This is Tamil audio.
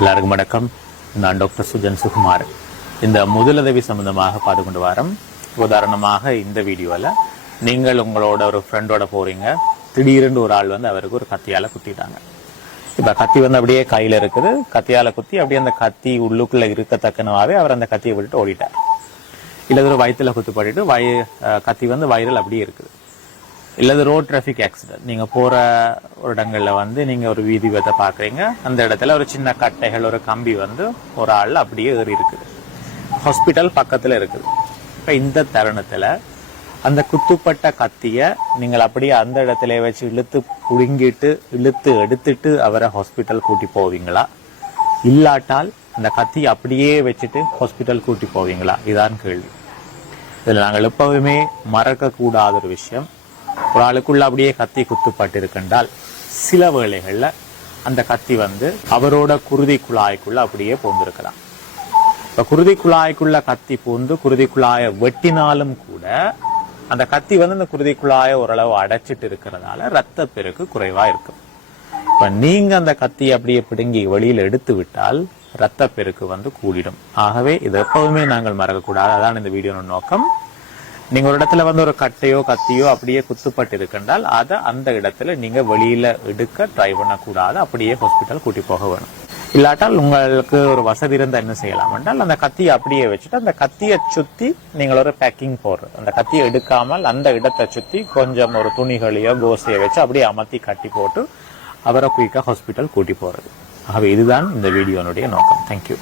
எல்லாருக்கும் வணக்கம். நான் டாக்டர் சுஜன் சுகுமார். இந்த முதலுதவி சம்பந்தமாக பார்த்து கொண்டு வரோம். உதாரணமாக இந்த வீடியோவில் நீங்கள் உங்களோட ஒரு ஃப்ரெண்டோட போறீங்க, திடீரென்று ஒரு ஆள் வந்து அவருக்கு ஒரு கத்தியால் குத்திட்டாங்க. இப்போ கத்தி வந்து அப்படியே கையில் இருக்குது, கத்தியால் குத்தி அப்படியே அந்த கத்தி உள்ளுக்குள்ளே இருக்கத்தக்கனவாகவே அவர் அந்த கத்தியை விட்டுட்டு ஓடிட்டார். இல்லை ஒரு வயிற்றுல குத்துப்பட்டு கத்தி வந்து வயிறில் அப்படியே இருக்குது. இல்லது ரோட் டிராஃபிக் ஆக்சிடென்ட், நீங்க போற ஒரு இடங்கள்ல வந்து நீங்க ஒரு வீதி விபத்தை பாக்குறீங்க, அந்த இடத்துல ஒரு சின்ன கட்டைகள் ஒரு கம்பி வந்து ஒரு ஆள் அப்படியே ஏறி இருக்குது, ஹாஸ்பிட்டல் பக்கத்துல இருக்குது. இப்ப இந்த தருணத்துல அந்த குத்துப்பட்ட கத்திய நீங்கள் அப்படியே அந்த இடத்துல வச்சு இழுத்து புடுங்கிட்டு இழுத்து எடுத்துட்டு அவரை ஹாஸ்பிட்டல் கூட்டி போவீங்களா, இல்லாட்டால் அந்த கத்தி அப்படியே வச்சுட்டு ஹாஸ்பிட்டல் கூட்டி போவீங்களா? இதான் கேள்வி. இதுல நாங்கள் எப்பவுமே மறக்க கூடாத ஒரு விஷயம், ஒரு ஆளுக்குள்ள அப்படியே கத்தி குத்துப்பட்டு இருக்கின்றால் சில வேளைகள்ல அந்த கத்தி வந்து அவரோட குருதி குழாய்க்குள்ள அப்படியே பூந்திருக்கலாம். இப்ப குருதி குழாய்க்குள்ள கத்தி பூந்து குருதி குழாயை வெட்டினாலும் கூட அந்த கத்தி வந்து அந்த குருதி குழாயை ஓரளவு அடைச்சிட்டு இருக்கிறதால ரத்த பெருக்கு குறைவா இருக்கும். இப்ப நீங்க அந்த கத்தியை அப்படியே பிடுங்கி வெளியில எடுத்து விட்டால் ரத்த பெருக்கு வந்து கூடிடும். ஆகவே இது எப்பவுமே நாங்கள் மறக்கக்கூடாது. அதான் இந்த வீடியோ நோக்கம். நீங்க ஒரு இடத்துல வந்து ஒரு கட்டையோ கத்தியோ அப்படியே குத்துப்பட்டு இருக்கின்றால் அதை அந்த இடத்துல நீங்க வெளியில எடுக்க ட்ரை பண்ணக்கூடாது, அப்படியே ஹாஸ்பிட்டல் கூட்டி போக வேணும். இல்லாட்டால் உங்களுக்கு ஒரு வசதி இருந்தால் என்ன செய்யலாம் என்றால் அந்த கத்தியை அப்படியே வச்சுட்டு அந்த கத்தியை சுத்தி நீங்கள் ஒரு பேக்கிங் போடுறது, அந்த கத்தியை எடுக்காமல் அந்த இடத்தை சுத்தி கொஞ்சம் ஒரு துணிகளையோ கோசையோ வச்சு அப்படியே அமர்த்தி கட்டி போட்டு அவரை குயிக்கா ஹாஸ்பிட்டல் கூட்டி போறது. ஆகவே இதுதான் இந்த வீடியோனுடைய நோக்கம். தேங்க்யூ.